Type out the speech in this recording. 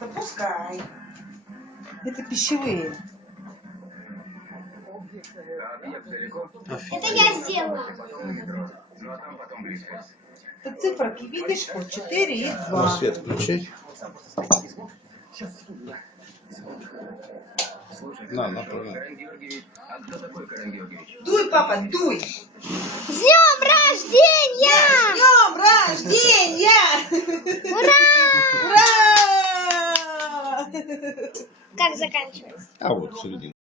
Запускай. Это пищевые. Это я сделала. Это циферки, видишь, вот 4 и 2. На свет включи. На, Дуй, папа, дуй. С днем рождения! С днем рождения! Ура! Ура! Как заканчивается? А вот в середине.